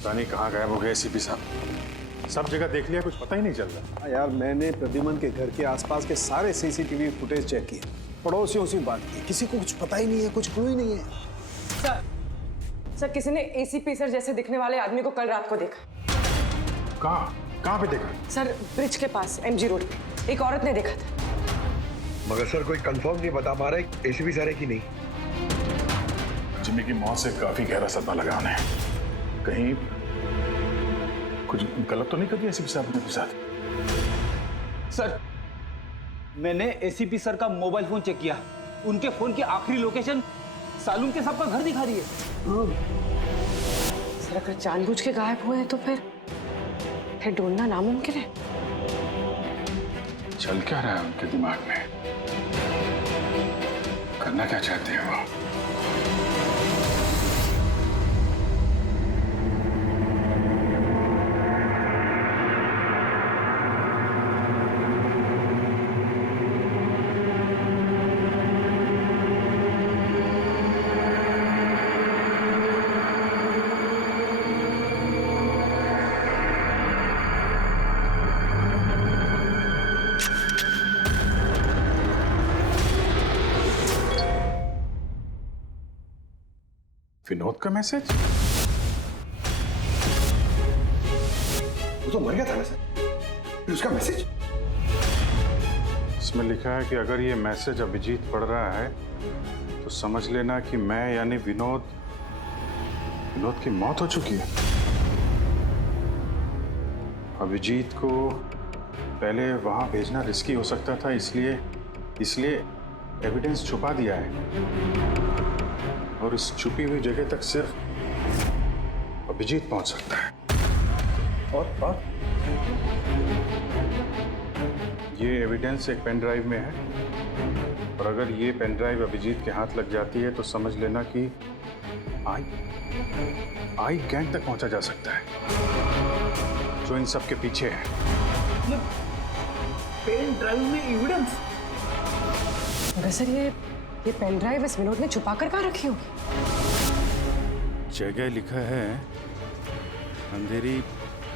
पता नहीं कहाँ गायब हो गए एसीपी साहब। सब जगह देख लिया, कुछ पता ही नहीं चल रहा। यार मैंने प्रद्युमन के घर के आसपास के सारे सीसीटीवी फुटेज चेक किए, पड़ोसियों से बात की, किसी को कुछ पता ही नहीं है, कुछ क्लू ही नहीं है। सर किसी ने एसीपी सर जैसे दिखने वाले आदमी को कल रात को देखा। कहाँ पे देखा? सर ब्रिज के पास एमजी रोड पे एक औरत ने देखा था। मगर सर कोई कंफर्म नहीं बता पा रहा एसीपी सर है कि नहीं। जिम्मी की मौत से काफी गहरा सदमा लगा उन्हें। कहीं कुछ गलत तो नहीं कर दिया एसीपी साहब ने साथ? सर मैंने एसीपी सर का मोबाइल फोन चेक किया, उनके फोन की आखिरी लोकेशन सालून के सबका घर दिखा रही है। सर अगर जानबूझ के गायब हुए हैं तो फिर ढूंढना नामुमकिन है। चल क्या रहा है उनके दिमाग में? करना क्या चाहते हैं वो? विनोद का मैसेज? वो तो मर गया था ना सर, फिर उसका मैसेज? इसमें लिखा है कि अगर ये मैसेज अभिजीत पढ़ रहा है तो समझ लेना कि मैं यानी विनोद की मौत हो चुकी है। अभिजीत को पहले वहां भेजना रिस्की हो सकता था, इसलिए एविडेंस छुपा दिया है और इस छुपी हुई जगह तक सिर्फ अभिजीत पहुंच सकता है। और ये एविडेंस एक पेन ड्राइव में है और अगर ये पेन ड्राइव अभिजीत के हाथ लग जाती है तो समझ लेना कि आई गैंग तक पहुंचा जा सकता है जो इन सब के पीछे है। पेन ड्राइव में एविडेंस? मगर सर ये पेन ड्राइव इस विनोद ने छुपा कर कहाँ रखी होगी? जगह लिखा है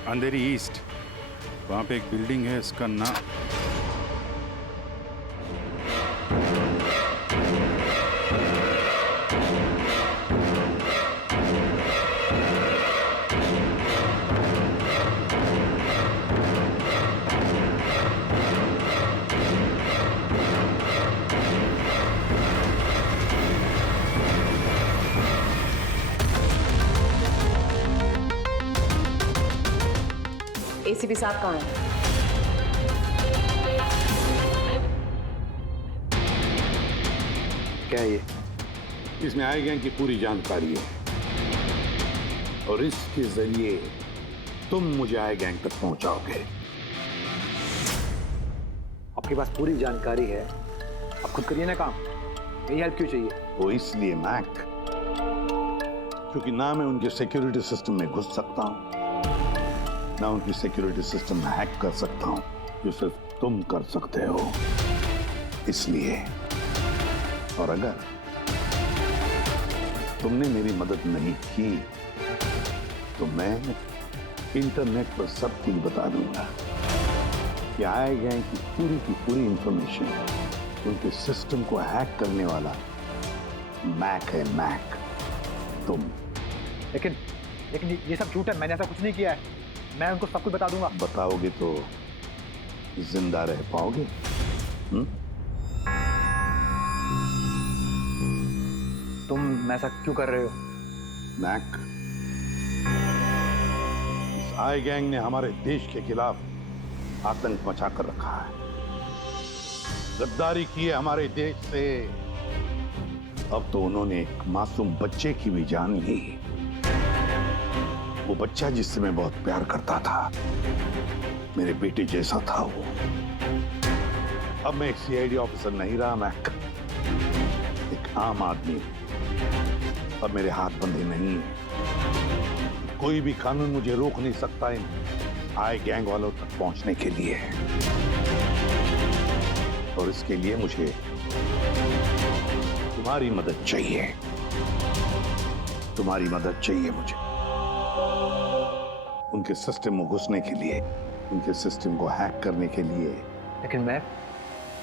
अंधेरी ईस्ट, वहां पे एक बिल्डिंग है, इसका नाम एसीपी साहब कहाँ हैं? क्या ये? इसमें आई गैंग की पूरी जानकारी है और इसके जरिए तुम मुझे आई गैंग तक पहुंचाओगे। आपके पास पूरी जानकारी है, आप खुद करिए ना काम, यही हेल्प क्यों चाहिए? वो इसलिए मैक क्योंकि ना मैं उनके सिक्योरिटी सिस्टम में घुस सकता हूं, ना उनकी सिक्योरिटी सिस्टम में हैक कर सकता हूं, जो सिर्फ तुम कर सकते हो। इसलिए और अगर तुमने मेरी मदद नहीं की तो मैं इंटरनेट पर सब कुछ बता दूंगा कि आई गैंग की पूरी इंफॉर्मेशन उनके सिस्टम को हैक करने वाला मैक है, मैक तुम। लेकिन ये सब झूठ है, मैंने ऐसा कुछ नहीं किया है। मैं उनको सब कुछ बता दूंगा। बताओगे तो जिंदा रह पाओगे? तुम ऐसा क्यों कर रहे हो? मैक, इस आई गैंग ने हमारे देश के खिलाफ आतंक मचा कर रखा है, गद्दारी की है हमारे देश से। अब तो उन्होंने एक मासूम बच्चे की भी जान ली, वो बच्चा जिससे मैं बहुत प्यार करता था, मेरे बेटे जैसा था वो। अब मैं एक सीआईडी ऑफिसर नहीं रहा मैक, एक आम आदमी। अब मेरे हाथ बंधे नहीं है, कोई भी कानून मुझे रोक नहीं सकता इन आई गैंग वालों तक पहुंचने के लिए। और इसके लिए मुझे तुम्हारी मदद चाहिए, तुम्हारी मदद चाहिए मुझे। उनके सिस्टम में घुसने के लिए, उनके सिस्टम को हैक करने के लिए। लेकिन मैं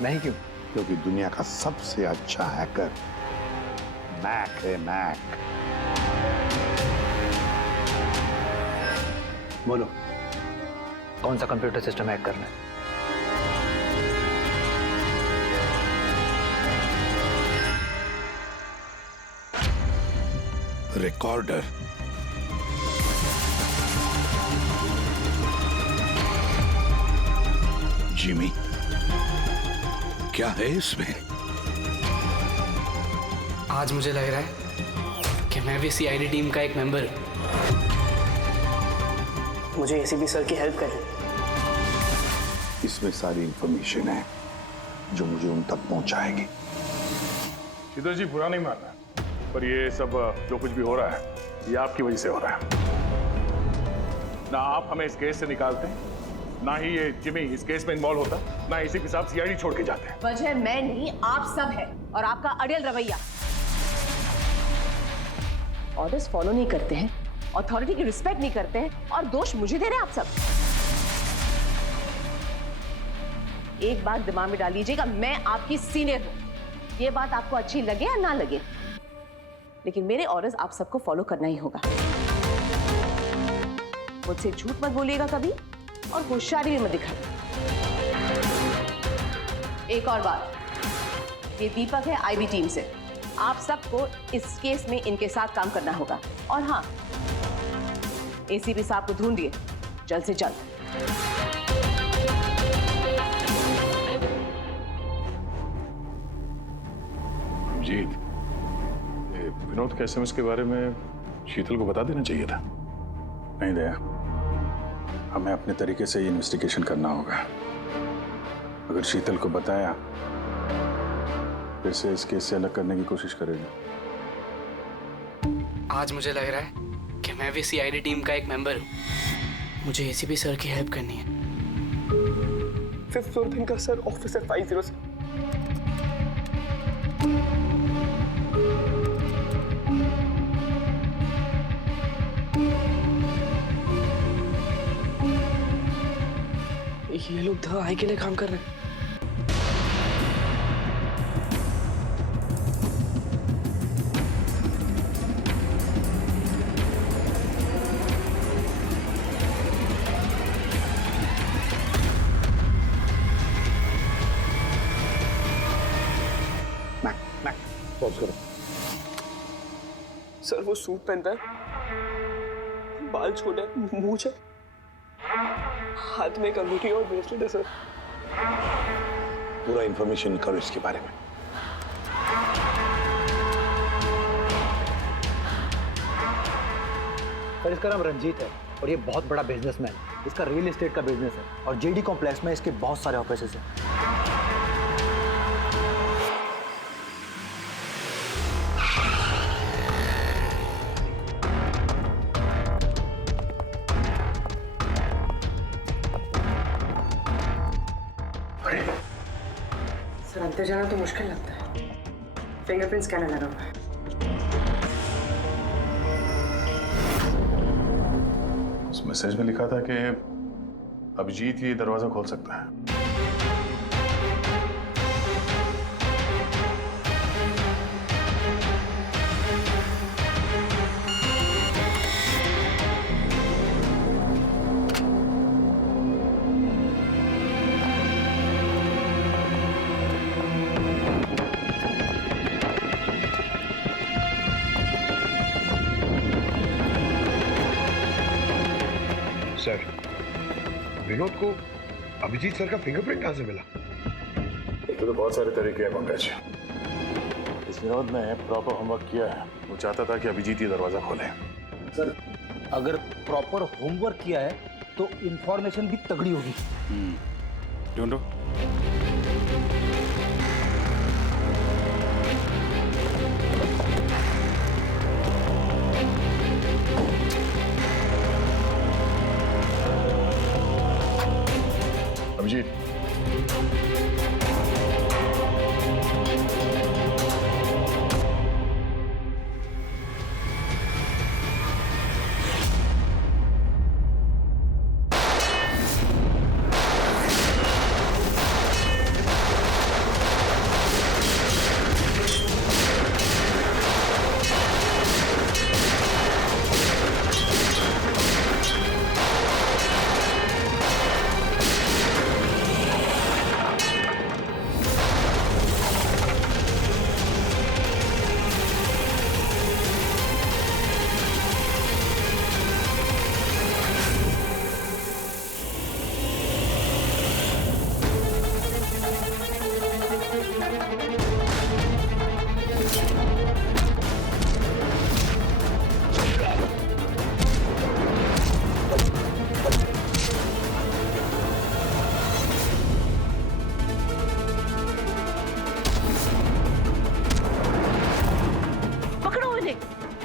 ही क्यों? क्योंकि दुनिया का सबसे अच्छा हैकर मैक है, मैक। बोलो, कौन सा कंप्यूटर सिस्टम हैक करना है? रिकॉर्डर। जिमी, क्या है इसमें? आज मुझे लग रहा है कि मैं भी सीआईडी टीम का एक मेंबर हूं। मुझे एसीपी सर की हेल्प करनी। इसमें सारी इंफॉर्मेशन है जो मुझे उन तक पहुंचाएगी। शीतल जी, बुरा नहीं मानना, पर ये सब जो कुछ भी हो रहा है ये आपकी वजह से हो रहा है। ना आप हमें इस केस से निकालते हैं, ना ही ये जिमी इस केस में इन्वॉल्व होता, ना एसीपी साहब सीआईडी छोड़ के जाते हैं। वजह मैं नहीं, आप सब है, और आपका अड़ियल रवैया। ऑर्डर्स फॉलो नहीं करते हैं, अथॉरिटी की रिस्पेक्ट नहीं करते हैं, और दोष मुझे दे रहे हैं आप सब। एक बात दिमाग में डाल लीजिएगा, मैं आपकी सीनियर हूं। ये बात आपको अच्छी लगे या ना लगे, लेकिन मेरे ऑर्डर्स आप सबको फॉलो करना ही होगा। मुझसे झूठ मत बोलिएगा कभी, और होशियारी भी मत दिखाइए। एक और बात, ये दीपक है आईबी टीम से। आप सबको इस केस में इनके साथ काम करना होगा। और हाँ, एसीपी साहब को ढूंढिए जल्द से जल्द। जीत, विनोद के एसएमएस के बारे में शीतल को बता देना चाहिए था। नहीं दया, हमें अपने तरीके से इन्वेस्टिगेशन करना होगा। अगर शीतल को बताया फिर से इस केस से अलग करने की कोशिश करेगी। आज मुझे लग रहा है कि मैं भी सीआईडी टीम का एक मेंबर हूं। मुझे एसीपी सर की हेल्प करनी है। 5th floor thinker sir, officer 506। ये लोग दवाई के लिए काम कर रहे हैं। मैक, पॉज करो। सर वो सूट पहनता है, बाल छोटे, मूंछ है, हाथ में अंगूठी और ब्रेसलेट है सर। पूरा इंफॉर्मेशन करो इसके बारे में। सर, इसका नाम रंजीत है और ये बहुत बड़ा बिजनेसमैन। इसका रियल एस्टेट का बिजनेस है और जेडी कॉम्प्लेक्स में इसके बहुत सारे ऑफिसेज हैं। सर, अंदर जाना तो मुश्किल लगता है। फिंगरप्रिंट स्कैनर लगा हुआ है। उस मैसेज में लिखा था कि अभिजीत ये दरवाजा खोल सकता है। सर, विनोद को अभिजीत सर का फिंगरप्रिंट कहां से मिला? तो बहुत सारे तरीके हैं पंकज। इस विनोद ने प्रॉपर होमवर्क किया है। वो चाहता था कि अभिजीत ये दरवाजा खोले। सर, अगर प्रॉपर होमवर्क किया है तो इंफॉर्मेशन भी तगड़ी होगी। ढूंढो। Abhijeet,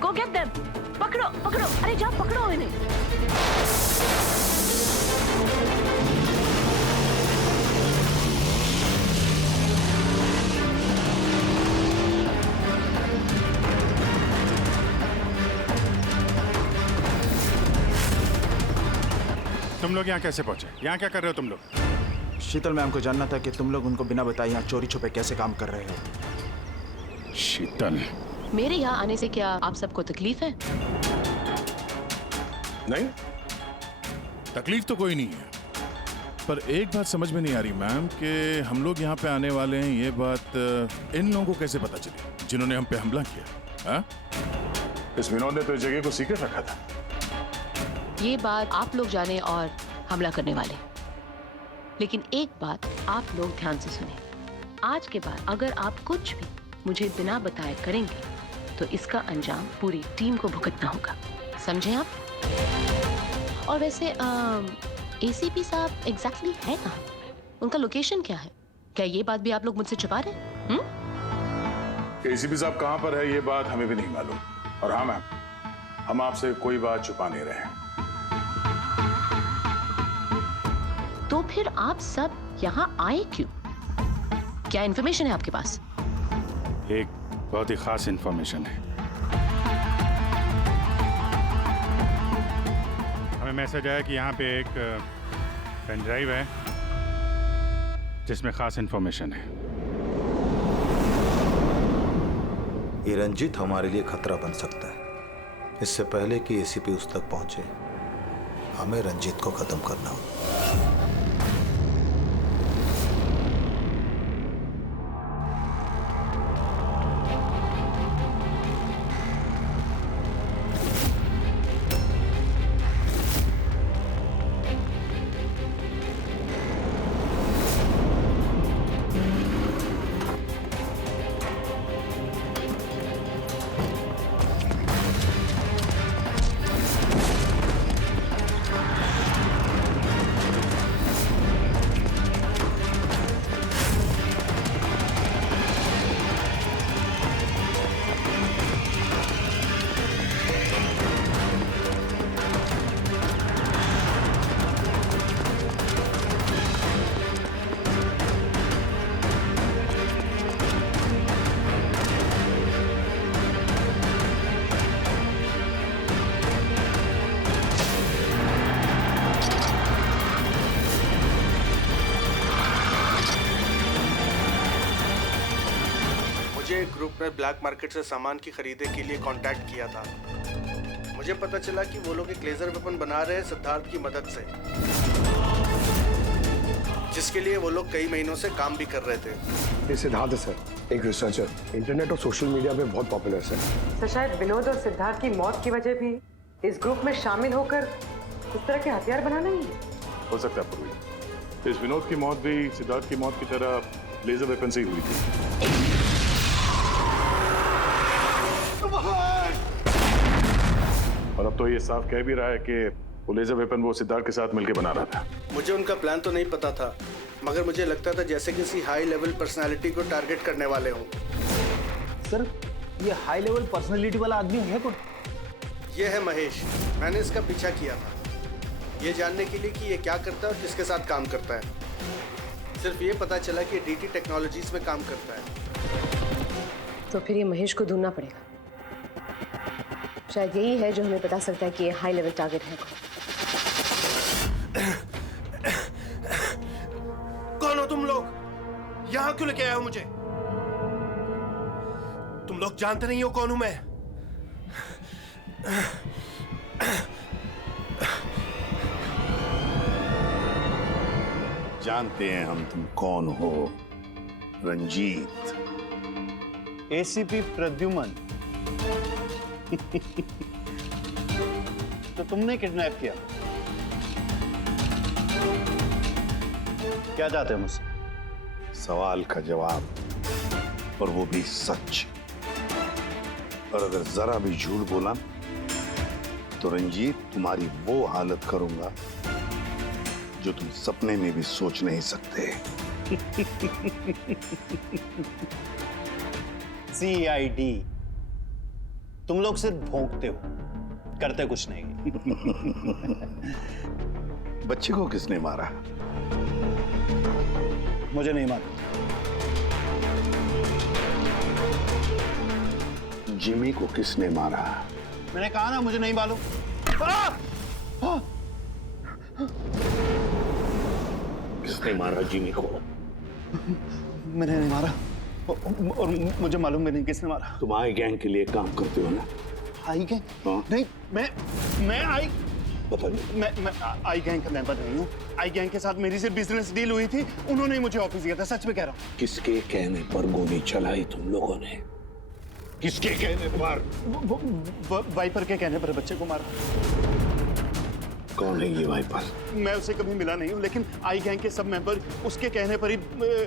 go get them. पकड़ो पकड़ो, अरे जाओ पकड़ो इन्हें। तुम लोग यहाँ कैसे पहुंचे? यहाँ क्या कर रहे हो तुम लोग? शीतल मैम को जानना था कि तुम लोग उनको बिना बताए यहाँ चोरी छुपे कैसे काम कर रहे हो। शीतल, मेरे यहाँ आने से क्या आप सबको तकलीफ है? नहीं, तकलीफ तो कोई नहीं है, पर एक बात समझ में नहीं आ रही मैम कि हम लोग यहाँ पे आने वाले हैं, ये बात इन लोगों को कैसे पता चली जिन्होंने हम पे हमला किया? हाँ? इस विनोद ने तो इस जगह को सीक्रेट रखा था। ये बात आप लोग जाने और हमला करने वाले, लेकिन एक बात आप लोग ध्यान से सुने। आज के बाद अगर आप कुछ भी मुझे बिना बताए करेंगे तो इसका अंजाम पूरी टीम को भुगतना होगा, समझे आप? और वैसे एसीपी साहब एग्जैक्टली है कहाँ? उनका लोकेशन क्या है? क्या ये बात भी आप लोग मुझसे छुपा रहे हैं? एसीपी साहब कहाँ पर है ये बात हमें भी नहीं मालूम। और हाँ मैम, हम आपसे कोई बात छुपा नहीं रहे हैं। तो फिर आप सब यहाँ आए क्यों? क्या इन्फॉर्मेशन है आपके पास? एक बहुत ही खास इंफॉर्मेशन है। हमें मैसेज आया कि यहाँ पे एक पेन ड्राइव है जिसमें खास इंफॉर्मेशन है। ये रंजीत हमारे लिए खतरा बन सकता है। इससे पहले कि एसीपी उस तक पहुंचे, हमें रंजीत को खत्म करना होगा। ग्रुप ने ब्लैक मार्केट से सामान की खरीदे के लिए कांटेक्ट किया था। मुझे पता चला कि वो लोग एक लेजर वेपन बना रहे हैं सिद्धार्थ की मदद से, जिसके लिए वो लोग कई महीनों से काम भी कर रहे थे। ये सिद्धार्थ है सर, एक रिसर्चर, इंटरनेट और सोशल मीडिया पे बहुत पॉपुलर है तो शायद विनोद और सिद्धार्थ की मौत की वजह भी इस ग्रुप में शामिल होकर इस तरह के हथियार बनाना ही है। हो सकता है पूर्वी, इस विनोद की मौत भी सिद्धार्थ की मौत की तरह लेजर वेपन से ही हुई थी। और अब तो ये साफ कह भी रहा है कि वो लेजर वेपन वो सिद्धार्थ के साथ मिलकर बना रहा था। मुझे उनका प्लान तो नहीं पता था, मगर मुझे लगता था जैसे किसी हाई लेवल पर्सनालिटी को टारगेट करने वाले हों। सर, ये हाई लेवल पर्सनालिटी वाला आदमी है कौन? ये है महेश। मैंने इसका पीछा किया था ये जानने के लिए कि ये क्या करता है और किसके साथ काम करता है। सिर्फ ये पता चला कि डीटी टेक्नोलॉजीज में काम करता है। तो फिर ये महेश को ढूंढना पड़ेगा। शायद यही है जो हमें बता सकता है कि ये हाई लेवल टारगेट है। कौन हो तुम लोग? यहाँ क्यों लेके आए हो मुझे? तुम लोग जानते नहीं हो कौन हूं मैं। जानते हैं हम तुम कौन हो, रंजीत। एसीपी प्रद्युमन। तो तुमने किडनैप किया? क्या चाहते हो मुझसे? सवाल का जवाब, और वो भी सच। और अगर जरा भी झूठ बोला तो रंजीत तुम्हारी वो हालत करूंगा जो तुम सपने में भी सोच नहीं सकते। CID तुम लोग सिर्फ भौंकते हो, करते कुछ नहीं। बच्चे को किसने मारा? मुझे नहीं मालूम। जिमी को किसने मारा? मैंने कहा ना मुझे नहीं मालूम। किसने मारा जिमी को? मैंने नहीं मारा और मुझे मालूम भी नहीं किसने मारा। तुम आई गैंग के लिए काम करते हो ना? आई गैंग? हाँ। नहीं, मैं आई पता नहीं। मैं आई गैंग का मेंबर नहीं हूँ। आई गैंग के साथ मेरी सिर्फ बिजनेस डील हुई थी, उन्होंने ही मुझे ऑफिस दिया था, सच में कह रहा हूँ। किसके कहने पर गोली चलाई तुम लोगों ने? किसके कहने पर? वाइपर के कहने पर बच्चे को मारा। कौन है ये वाइपर? मैं उसे कभी मिला नहीं हूँ, लेकिन आई गैंग के सब मेंबर उसके कहने पर ही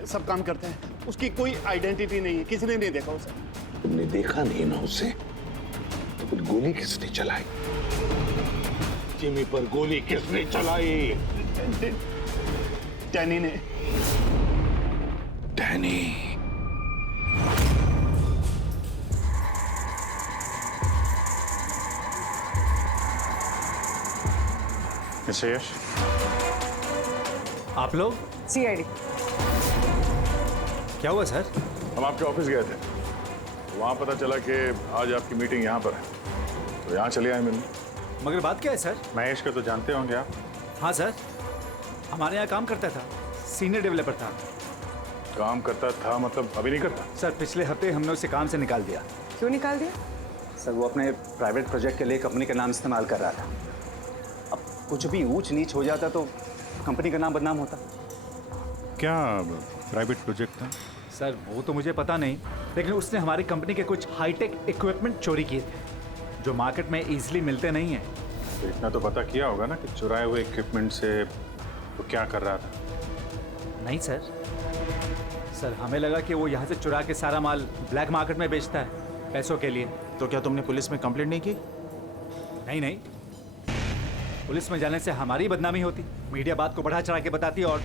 सब काम करते हैं। उसकी कोई आइडेंटिटी नहीं है, किसी ने नहीं देखा उसे। तुमने देखा नहीं ना उसे, तो फिर गोली किसने चलाई? जिमी पर गोली किसने चलाई? डैनी ने। डैनी? मिस्टर यश, आप लोग? सीआईडी। क्या हुआ सर? हम आपके ऑफिस गए थे, वहाँ पता चला कि आज आपकी मीटिंग यहाँ पर है, तो यहाँ चले आए मिलने। मगर बात क्या है सर? महेश को तो जानते होंगे आप? हाँ सर, हमारे यहाँ काम करता था, सीनियर डेवलपर था। काम करता था मतलब अभी नहीं करता? सर पिछले हफ्ते हमने उसे काम से निकाल दिया। क्यों निकाल दिया? सर वो अपने प्राइवेट प्रोजेक्ट के लिए कंपनी का नाम इस्तेमाल कर रहा था। अब कुछ भी ऊंच नीच हो जाता तो कंपनी का नाम बदनाम होता। क्या प्राइवेट प्रोजेक्ट था? सर वो तो मुझे पता नहीं, लेकिन उसने हमारी कंपनी के कुछ हाईटेक इक्विपमेंट चोरी किए थे जो मार्केट में इजीली मिलते नहीं हैं। तो इतना तो पता किया होगा ना कि चुराए हुए इक्विपमेंट से वो क्या कर रहा था? नहीं सर हमें लगा कि वो यहाँ से चुरा के सारा माल ब्लैक मार्केट में बेचता है पैसों के लिए। तो क्या तुमने पुलिस में कंप्लेंट नहीं की? नहीं, पुलिस में जाने से हमारी बदनामी होती, मीडिया बात को बढ़ा चढ़ा के बताती और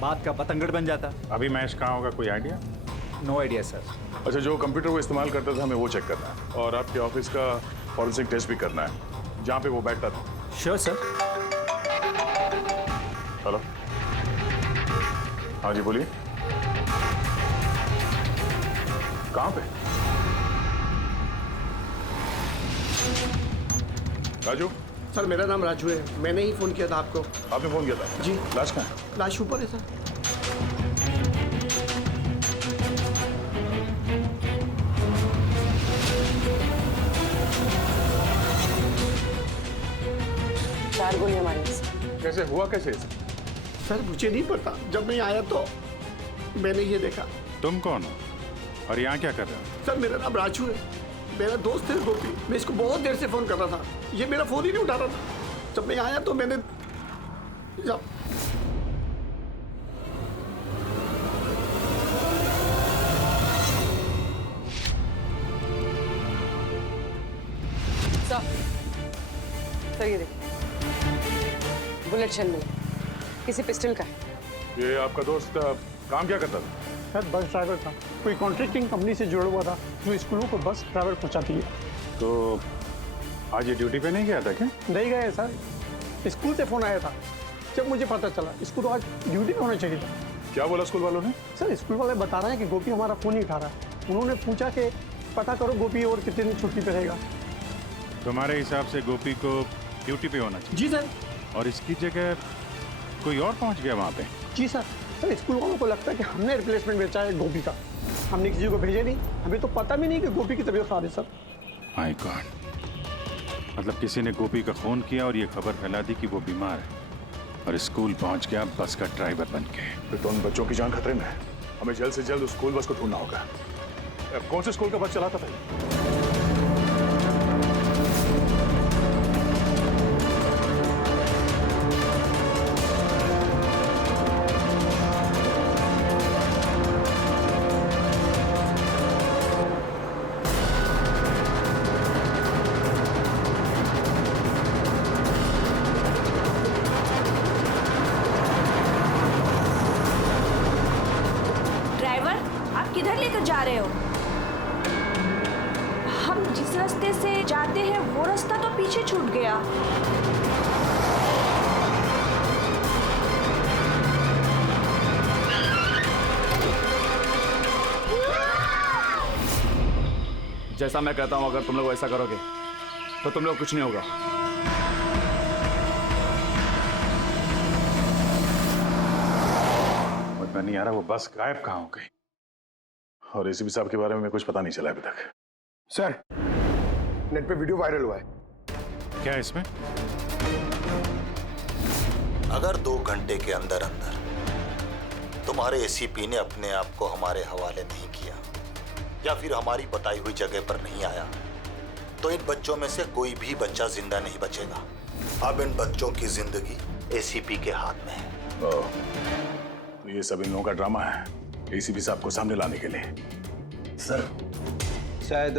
बात का पतंगड़ बन जाता। अभी महेश कहाँ होगा, कोई आइडिया? No idea sir. अच्छा, जो कंप्यूटर वो इस्तेमाल करता था हमें वो चेक करना है और आपके ऑफिस का फॉरेंसिक टेस्ट भी करना है जहाँ पे वो बैठता था। Sure sir. हेलो, हाँ जी बोलिए, कहाँ पे? राजू? सर मेरा नाम राजू है, मैंने ही फोन किया था आपको। आपने फोन किया था? जी। लाश कहाँ है? लाश ऊपर है सर। चार गोलियां मारी से। कैसे हुआ, कैसे? सर मुझे नहीं पता, जब मैं आया तो मैंने ये देखा। तुम कौन हो और यहाँ क्या कर रहे हो? सर मेरा नाम राजू है, मेरा दोस्त है गोपी। मैं इसको बहुत देर से फोन कर रहा था, ये मेरा फोन ही नहीं उठा रहा था। जब मैं आया तो मैंने सर ये देखिए, बुलेट शेल मिला, किसी पिस्टल का है। ये आपका दोस्त काम क्या करता था? सर बस ड्राइवर था, कोई कॉन्ट्रैक्टिंग कंपनी से जुड़ा हुआ था जो स्कूलों को बस ड्राइवर पहुंचाती है। तो आज ये ड्यूटी पे नहीं गया था क्या? नहीं गए सर, स्कूल से फोन आया था, जब मुझे पता चला इसको तो आज ड्यूटी पे होना चाहिए था। क्या बोला स्कूल वालों ने? सर स्कूल वाले बता रहे हैं कि गोपी हमारा फोन नहीं उठा रहा है। उन्होंने पूछा कि पता करो गोपी और कितने दिन छुट्टी पे रहेगा। तुम्हारे हिसाब से गोपी को ड्यूटी पे होना चाहिए? जी सर। और इसकी जगह कोई और पहुंच गया वहाँ पे? जी सर। सर स्कूल वालों को लगता है कि हमने रिप्लेसमेंट बेचा है गोपी का, हमने किसी को भेजे नहीं, हमें तो पता भी नहीं कि गोपी की तबीयत खराब है सर। माय गॉड, मतलब किसी ने गोपी का फोन किया और ये खबर फैला दी कि वो बीमार है और स्कूल पहुंच गया बस का ड्राइवर बन के। फिर तो उन बच्चों की जान खतरे में है, हमें जल्द से जल्द उस स्कूल बस को ढूंढना होगा। कौन से स्कूल का बस चलाता था? ड्राइवर, आप किधर लेकर जा रहे हो? हम जिस रास्ते से जाते हैं वो रास्ता तो पीछे छूट गया। जैसा मैं कहता हूं, अगर तुम लोग ऐसा करोगे तो तुम लोग कुछ नहीं होगा। समझ में नहीं आ रहा वो बस गायब कहाँ हो गई, और एसीपी साहब के बारे में कुछ पता नहीं चला अभी तक। सर, नेट पे वीडियो वायरल हुआ है। क्या है इसमें? अगर 2 घंटे के अंदर अंदर तुम्हारे एसीपी ने अपने आप को हमारे हवाले नहीं किया या फिर हमारी बताई हुई जगह पर नहीं आया तो इन बच्चों में से कोई भी बच्चा जिंदा नहीं बचेगा। अब इन बच्चों की जिंदगी एसीपी के हाथ में है। तो ये सब इन लोगों का ड्रामा है एसीपी साहब को सामने लाने के लिए। सर, शायद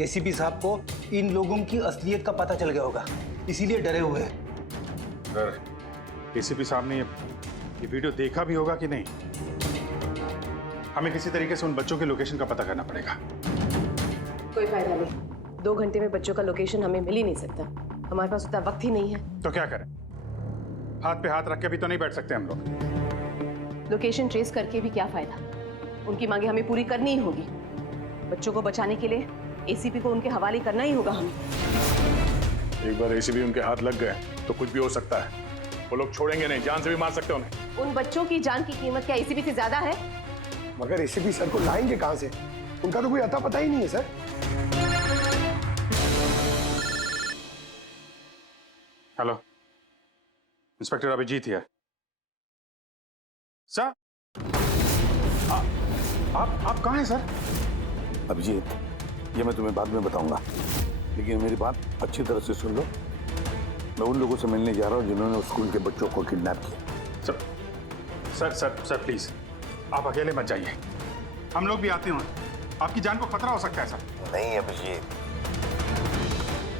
एसीपी साहब को इन लोगों की असलियत का पता चल गया होगा, इसीलिए डरे हुए हैं। सर, एसीपी साहब ने ये वीडियो देखा भी होगा कि नहीं? हमें किसी तरीके से उन बच्चों के लोकेशन का पता करना पड़ेगा। कोई फायदा नहीं, 2 घंटे में बच्चों का लोकेशन हमें मिल ही नहीं सकता। हमारे पास उतना वक्त ही नहीं है। तो क्या करें? हाथ पे हाथ रख के भी तो नहीं बैठ सकते हम लोग। लोकेशन ट्रेस करके भी क्या फायदा? उनकी मांगे हमें पूरी करनी ही होगी। बच्चों को बचाने के लिए एसीपी को उनके हवाले करना ही होगा हमें। एक बार एसीपी उनके हाथ लग गए तो कुछ भी हो सकता है। वो लोग छोड़ेंगे नहीं, जान से भी मार सकते उन्हें। उन बच्चों की जान की कीमत क्या एसीपी से ज्यादा है? मगर एसीपी सर को लाएंगे कहां से? उनका तो कोई अता पता ही नहीं है sir. Hello, inspector Abhijeet here. Sir, आप कहाँ हैं सर? अभिजीत, ये मैं तुम्हें बाद में बताऊंगा, लेकिन मेरी बात अच्छी तरह से सुन लो। मैं उन लोगों से मिलने जा रहा हूँ जिन्होंने स्कूल के बच्चों को किडनैप किया। सर प्लीज, आप अकेले मत जाइए, हम लोग भी आते हैं। आपकी जान को खतरा हो सकता है सर। नहीं अभिजीत,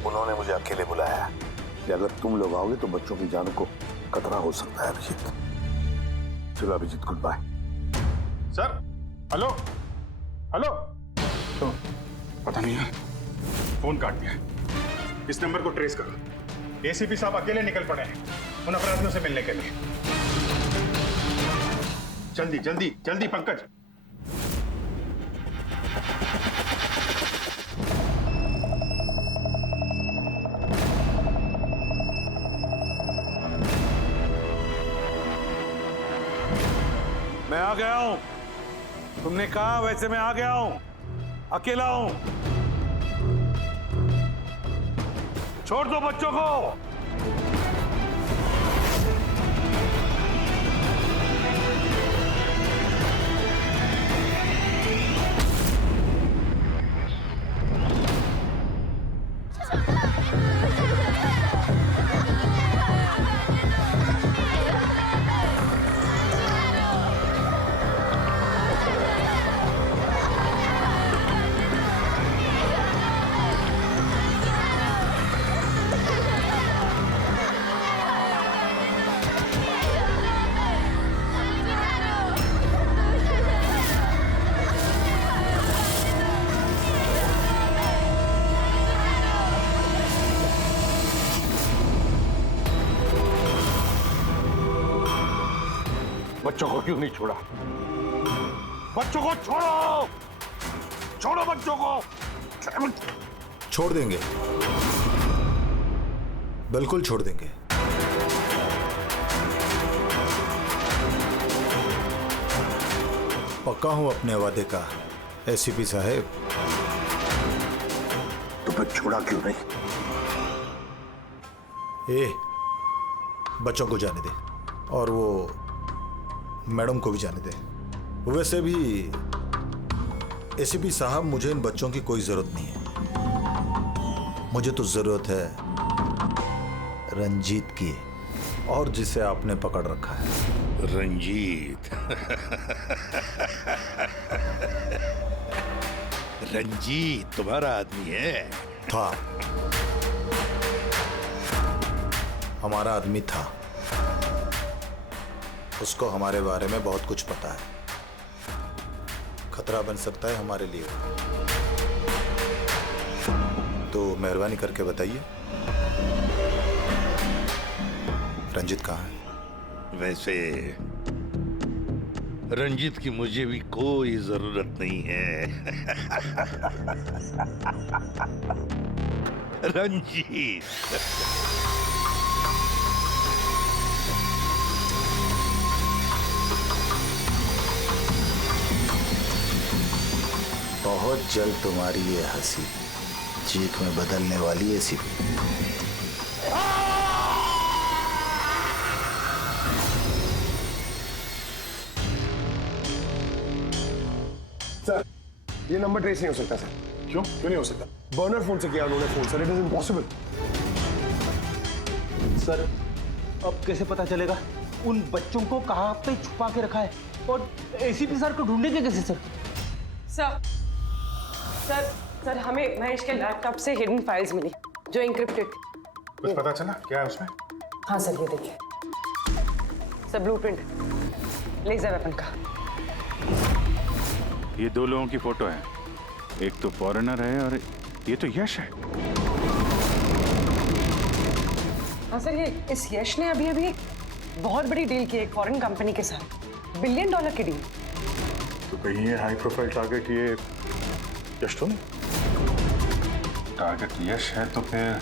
उन्होंने मुझे अकेले बुलाया कि अगर तुम लोग आओगे तो बच्चों की जान को खतरा हो सकता है। अभिजीत, चलो Abhijeet, good bye. Sir, hello hello, तो पता नहीं है, फोन काट दिया। इस नंबर को ट्रेस करो। एसीपी साहब अकेले निकल पड़े हैं उन अपराधियों से मिलने के लिए। जल्दी जल्दी जल्दी पंकज। मैं आ गया हूं, तुमने कहा वैसे मैं आ गया हूं, अकेला हूं। छोड़ दो बच्चों को। बच्चों को क्यों नहीं छोड़ा? बच्चों को छोड़ो, छोड़ो बच्चों को। छोड़ देंगे, बिल्कुल छोड़ देंगे। पक्का हूं अपने वादे का एसीपी साहब। तो फिर छोड़ा क्यों नहीं? बच्चों को जाने दे और वो मैडम को भी जाने दे। वैसे भी एसीपी साहब, मुझे इन बच्चों की कोई जरूरत नहीं है। मुझे तो जरूरत है रंजीत की, और जिसे आपने पकड़ रखा है। रंजीत। रंजीत तुम्हारा आदमी है? था, हमारा आदमी था। उसको हमारे बारे में बहुत कुछ पता है। खतरा बन सकता है हमारे लिए। तो मेहरबानी करके बताइए, रंजित कहाँ है? वैसे रंजीत की मुझे भी कोई जरूरत नहीं है। रंजीत बहुत जल्द तुम्हारी ये हंसी चीख में बदलने वाली है सीपी। सर, ये नंबर ट्रेस नहीं हो सकता सर। क्यों नहीं हो सकता? बर्नर फोन से किया उन्होंने phone sir, it is impossible. Sir अब कैसे पता चलेगा उन बच्चों को कहाँ पे छुपा के रखा है, और एसीपी सर को ढूंढेंगे कैसे सर? सर सर सर हमें महेश के लैपटॉप से हिडन फाइल्स मिली जो इंक्रिप्टेड थी। कुछ पता चला क्या है उसमें? हाँ सर, ये देखिए सर, ब्लूप्रिंट लेजर वेपन का। ये दो लोगों की फोटो है, एक तो फॉरेनर है और ये तो यश है। हाँ सर, ये इस यश ने अभी अभी बहुत बड़ी डील की एक फॉरेन कंपनी के साथ, $1 बिलियन की डील। तो कहीं ये हाई प्रोफाइल टारगेट ये यश तो नहीं? टारगेट यश है तो फिर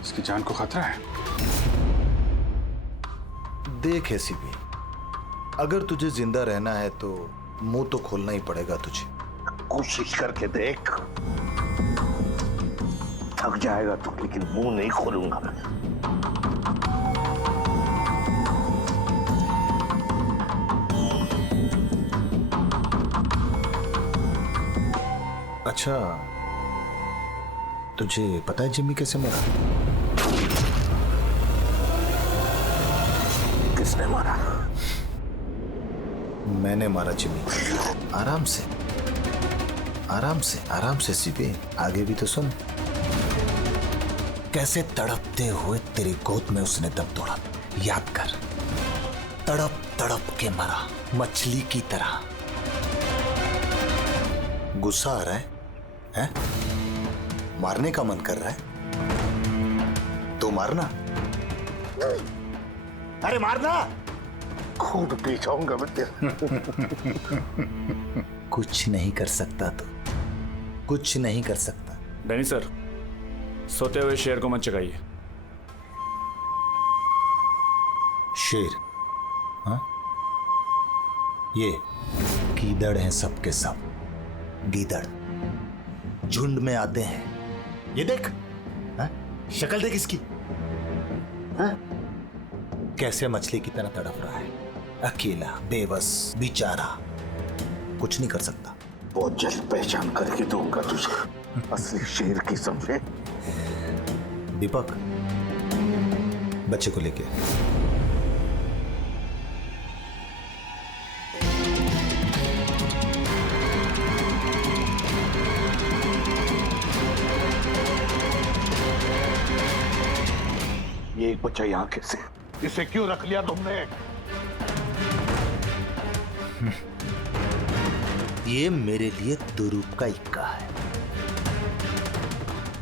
इसकी जान को खतरा है। देख एसीपी, अगर तुझे जिंदा रहना है तो मुंह तो खोलना ही पड़ेगा तुझे। कोशिश करके देख, थक जाएगा तो, लेकिन मुंह नहीं खोलूंगा मैं। अच्छा, तुझे पता है जिम्मी कैसे मरा? किसने मारा? मैंने मारा जिम्मी। आराम से आराम से आराम से सीपी, आगे भी तो सुन। कैसे तड़पते हुए तेरी गोद में उसने दम तोड़ा, याद कर। तड़प तड़प के मरा, मछली की तरह। गुस्सा आ रहा है? हैं? मारने का मन कर रहा है तो मारना। अरे मारना, खूब पी जाऊंगा मैं तेरा। कुछ नहीं कर सकता तो, कुछ नहीं कर सकता। डैनी सर, सोते हुए शेर को मत चगाइए। शेर? हाँ? ये गीदड़ हैं सबके सब, गीदड़ झुंड में आते हैं। ये देख, हाँ? शक्ल देख इसकी, हाँ? कैसे मछली की तरह तड़प रहा है, अकेला, बेबस, बेचारा, कुछ नहीं कर सकता। बहुत जल्द पहचान करके दूंगा तुझे असली शेर की, समझे? दीपक, बच्चे को लेके ये एक बच्चा यहाँ कैसे? इसे क्यों रख लिया तुमने? ये मेरे लिए दुरूप का इक्का है।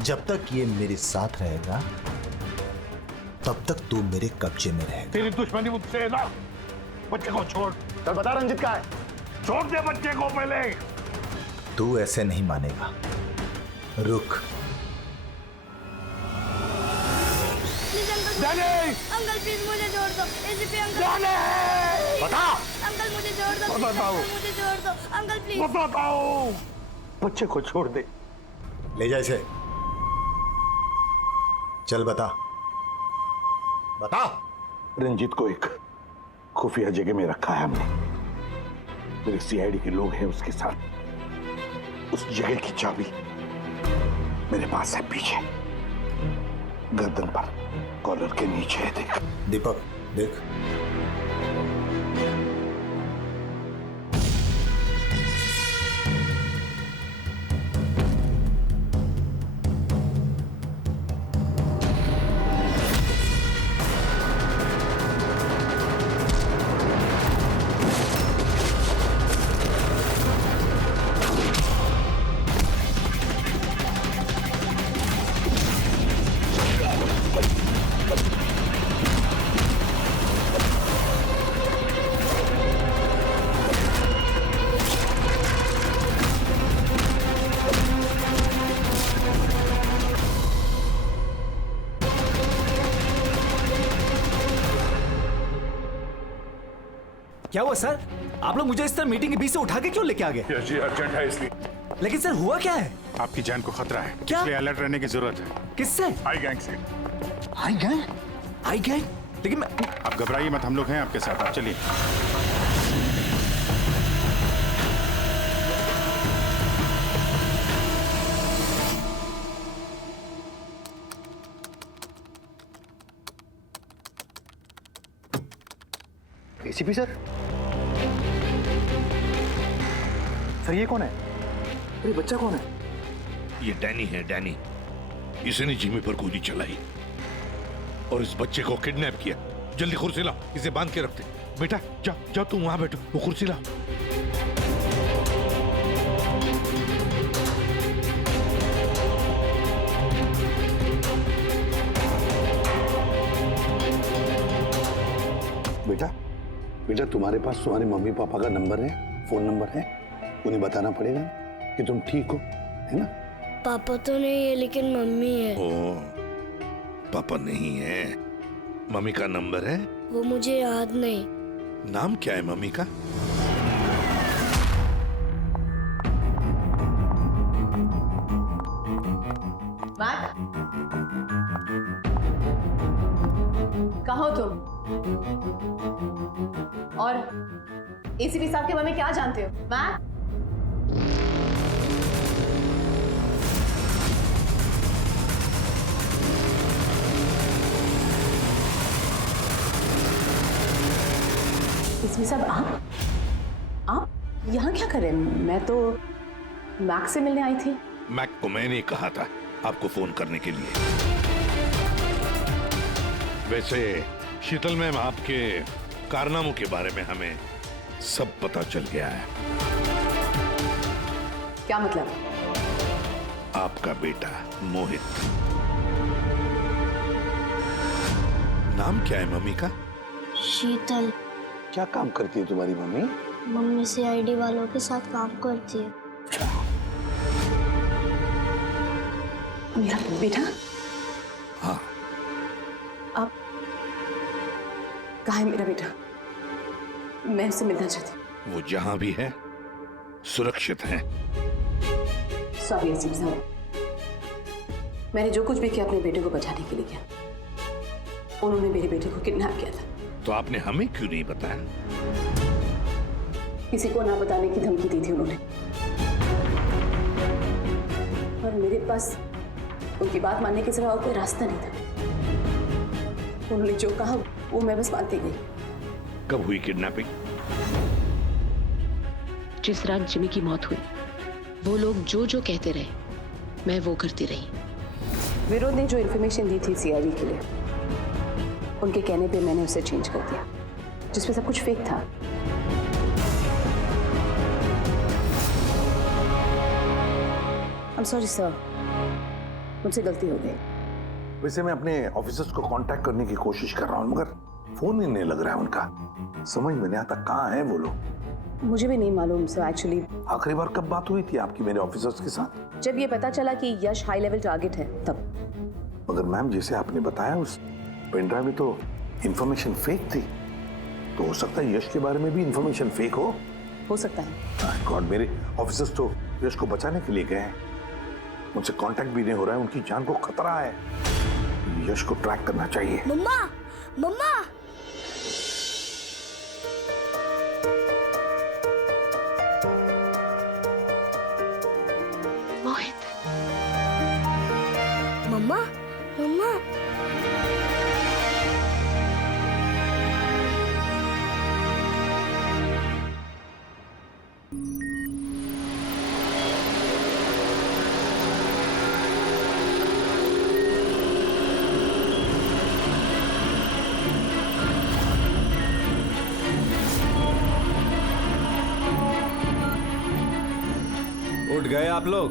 जब तक ये मेरे साथ रहेगा तब तक तू मेरे कब्जे में रहेगा। तेरी दुश्मनी मुझसे है ना? बच्चे को छोड़। चल बता रंजित कहाँ है? छोड़ दे बच्चे को पहले। तू ऐसे नहीं मानेगा, रुक। अंकल प्लीज मुझे छोड़ दो, एसीपी अंकल। बता। अंकल मुझे छोड़ दो, बताओ। मुझे छोड़ दो अंकल प्लीज। बताओ। बच्चे को छोड़ दे। ले जा इसे। चल बता, बता। रंजीत को एक खुफिया जगह में रखा है हमने। मेरे सीआईडी के लोग हैं उसके साथ। उस जगह की चाबी मेरे पास है, पीछे गर्दन पर कॉलर के नीचे है। देख दीपक, देख। क्या हुआ सर? आप लोग मुझे इस तरह मीटिंग के बीच से उठा के क्यों लेके आ गए? यश जी अर्जेंट है इसलिए। लेकिन सर हुआ क्या है? आपकी जान को खतरा है, क्या? इसलिए अलर्ट रहने की जरूरत है। किससे? आई गैंग से। आई गैंग? आई गैंग? लेकिन मैं... आप घबराइए मत, हम लोग हैं आपके साथ, आप चलिए। ACP sir? सर ये कौन है? अरे बच्चा कौन है? ये डैनी है, डैनी। इसने जिमी पर गोली चलाई और इस बच्चे को किडनैप किया। जल्दी कुर्सी लाओ, इसे बांध के रखते। बेटा जा जा, तुम वहां बैठो, वो कुर्सी लाओ। बेटा बेटा, तुम्हारे पास तुम्हारे मम्मी पापा का नंबर है, फोन नंबर है? उन्हें बताना पड़ेगा कि तुम ठीक हो, है ना? पापा तो नहीं है लेकिन मम्मी है। ओ, पापा नहीं है, मम्मी का नंबर है? वो मुझे याद नहीं। नाम क्या है मम्मी का? कहो तुम? और एसीपी साहब के बारे में क्या जानते हो? मैम? एसीपी साहब आप यहाँ क्या कर रहे हैं? मैं तो मैक से मिलने आई थी। मैक को मैंने कहा था आपको फोन करने के लिए। वैसे शीतल मैम, आपके कारनामों के बारे में हमें सब पता चल गया है। क्या मतलब? आपका बेटा मोहित। नाम क्या है मम्मी का? शीतल। क्या काम करती है तुम्हारी मम्मी? मम्मी सीआईडी वालों के साथ काम करती है। मेरा बेटा? हाँ। आप कहाँ है मेरा बेटा? मैं उससे मिलना चाहती हूँ। वो जहां भी है सुरक्षित है। सॉरी एसीपी साहब, मैंने जो कुछ भी किया अपने बेटे को बचाने के लिए किया। उन्होंने मेरे बेटे को किडनैप किया था। तो आपने हमें क्यों नहीं बताया? किसी को ना बताने की धमकी दी थी उन्होंने, और मेरे पास उनकी बात मानने के सिवा और कोई रास्ता नहीं था। उन्होंने जो कहा वो मैं बस मानती गई। कब हुई किडनैपिंग? जिस रात जिमी की मौत हुई, वो लोग जो जो कहते रहे मैं वो करती रही। विरोध ने जो इन्फॉर्मेशन दी थी सीआईडी के लिए, उनके कहने पे मैंने उसे चेंज कर दिया, जिसमें सब कुछ फेक था। I'm sorry sir, मुझसे गलती हो गई। वैसे मैं अपने ऑफिसर्स को कांटेक्ट करने की कोशिश कर रहा हूँ, मगर फोन ही नहीं लग रहा है उनका। समझ में नहीं आता कहाँ हैं वो लोग। मुझे भी नहीं मालूम सर एक्चुअली। आखिरी बार कब बात हुई थी आपकी मेरे ऑफिसर्स के साथ? जब ये पता चला कि यश हाई लेवल टारगेट है तब। मगर मैम, जैसे आपने बताया उस पेनड्राइव में तो इंफॉर्मेशन फेक थी, तो हो सकता है यश के बारे में भी इंफॉर्मेशन फेक हो सकता है। गॉड, मेरे ऑफिसर्स तो यश को बचाने के लिए गए हैं, मुझसे कांटेक्ट भी नहीं हो रहा है, उनकी जान को खतरा है। यश को ट्रैक करना चाहिए। मम्मा, मम्मा। मोहित। मम्मा, मम्मा। उठ गए आप लोग?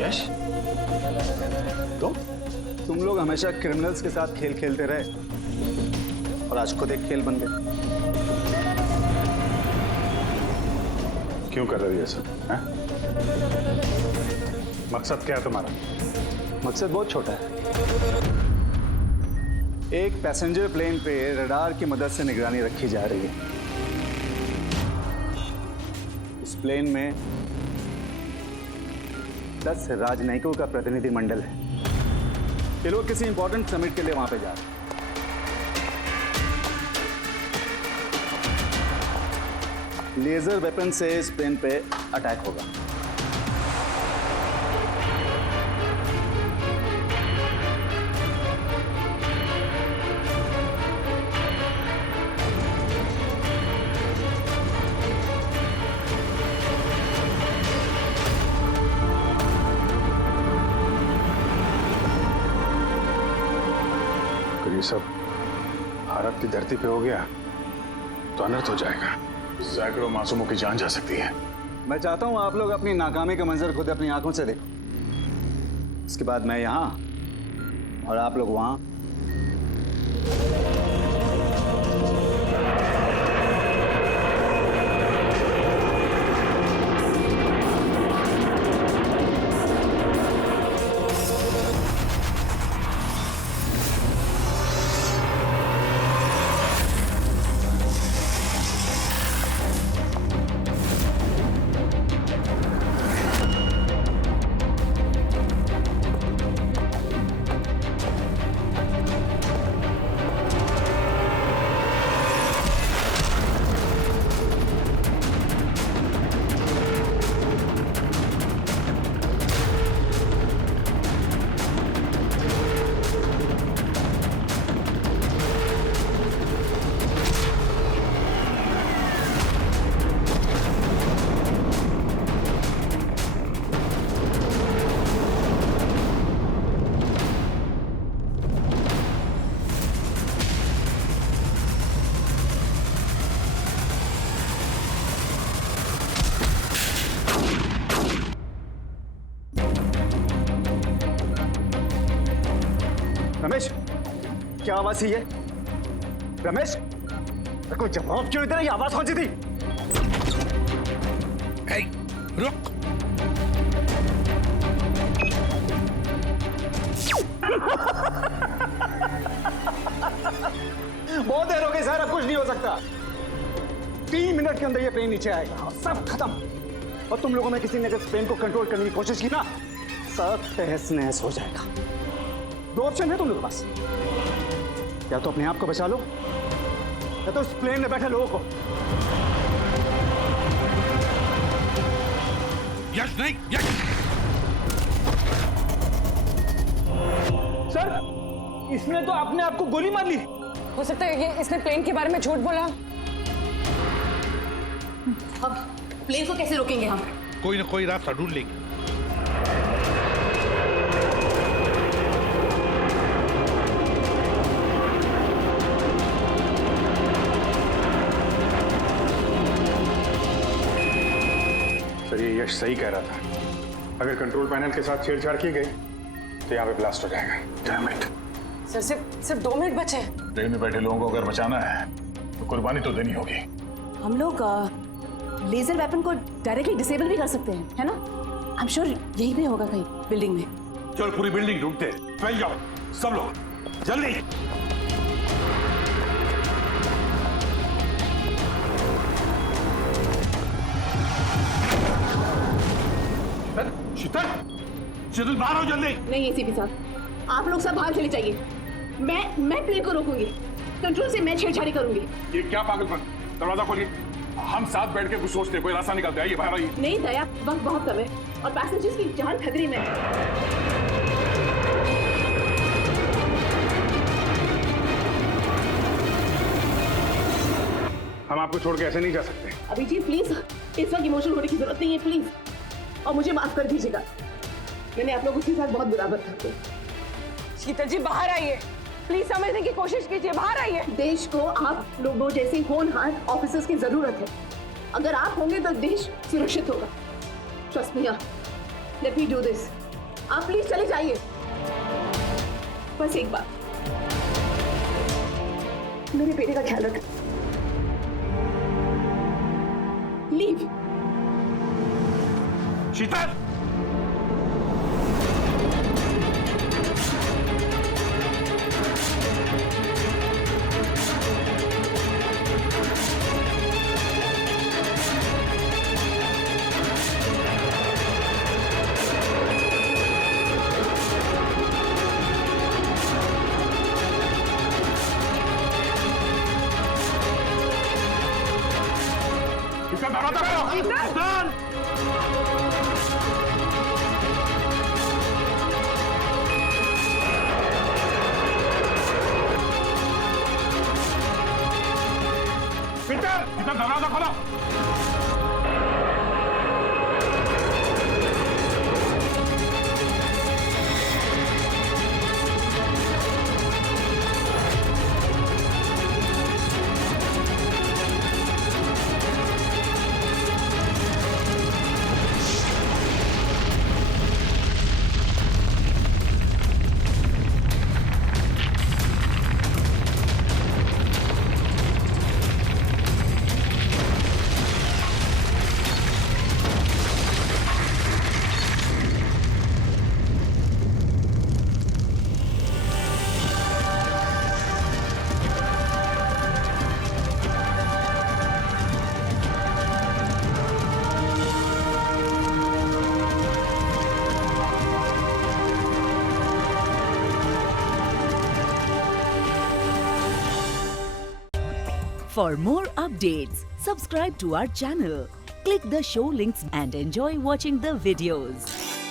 यश, तुम लोग हमेशा क्रिमिनल्स के साथ खेल खेलते रहे और आज खुद एक खेल बन गए। क्यों कर रही है सब? मकसद क्या है तुम्हारा? मकसद बहुत छोटा है। एक पैसेंजर प्लेन पे रडार की मदद से निगरानी रखी जा रही है। इस प्लेन में 10 राजनयिकों का प्रतिनिधि मंडल है। ये लोग किसी इंपॉर्टेंट समिट के लिए वहां पे जा रहे हैं। लेजर वेपन से इस प्लेन पे अटैक होगा। अगर ये सब भारत की धरती पे हो गया तो अनर्थ हो जाएगा। सैकड़ों मासूमों की जान जा सकती है। मैं चाहता हूं आप लोग अपनी नाकामी का मंजर खुद अपनी आंखों से देखो। उसके बाद मैं यहां और आप लोग वहां। रमेश, क्या आवाज थी ये? रमेश, कोई जवाब क्यों नहीं दे रहा? ये आवाज कौन सी थी? रुक। बहुत देर हो गई सर, अब कुछ नहीं हो सकता। 3 मिनट के अंदर ये प्लेन नीचे आएगा और सब खत्म। और तुम लोगों में किसी ने अगर इस प्लेन को कंट्रोल करने की कोशिश की ना, सब तहस नहस हो जाएगा। 2 ऑप्शन है तुम लोगों के पास, या तो अपने आप को बचा लो या तो इस प्लेन में बैठे लोगों को। यश नहीं, यश। सर, इसने तो अपने आप को गोली मार ली। हो सकता है कि इसने प्लेन के बारे में झूठ बोला। अब प्लेन को कैसे रोकेंगे हम? कोई ना कोई रास्ता ढूंढ लेंगे। सर, ये यश सही कह रहा था। अगर कंट्रोल पैनल के साथ छेड़छाड़ की गई तो यहाँ पे ब्लास्ट हो जाएगा। Damn it. सर, सिर्फ 2 मिनट बचे हैं। ट्रेन में बैठे लोगों को अगर बचाना है तो कुर्बानी तो देनी होगी। हम लोग लेजर वेपन को डायरेक्टली डिसेबल भी कर सकते हैं, है ना? आई एम श्योर यहीं पे होगा कहीं बिल्डिंग में। चल, पूरी बिल्डिंग ढूंढते। फैल जाओ सब लोग, जल्दी। शीतल, शीतल बाहर आओ जल्दी। नहीं एसीपी साहब, आप लोग सब बाहर चले जाइए। मैं प्लेन को रोकूंगी, कंट्रोल से मैं छेड़छाड़ी करूंगी। ये क्या पागलपन? दरवाजा खोलिए, हम साथ बैठ के कुछ सोचते, कोई रास्ता निकलता है। ये बाहर आइए। नहीं दया, वक्त बहुत कम है और पैसेंजर्स की जान खतरे में है। हम आपको छोड़ के ऐसे नहीं जा सकते। अभिजीत प्लीज, इस वक्त इमोशनल होने की जरूरत नहीं है प्लीज, और मुझे माफ कर दीजिएगा। मैंने आप लोगों के साथ बहुत बुरा बर्ताव किया। शीतल जी बाहर आइए, प्लीज समझने की कोशिश कीजिए। बाहर आइए। देश को आप लोगों जैसे होनहार ऑफिसर्स की जरूरत है। अगर आप होंगे तो देश सुरक्षित होगा। Trust me, let me do this. आप प्लीज चले जाइए। बस एक बात, मेरे बेटे का ख्याल रख। लीव। शीतल, इसका दरवाजा खोलो। शीतल, दरवाजा खोलो। For more updates, subscribe to our channel, click the show links and enjoy watching the videos.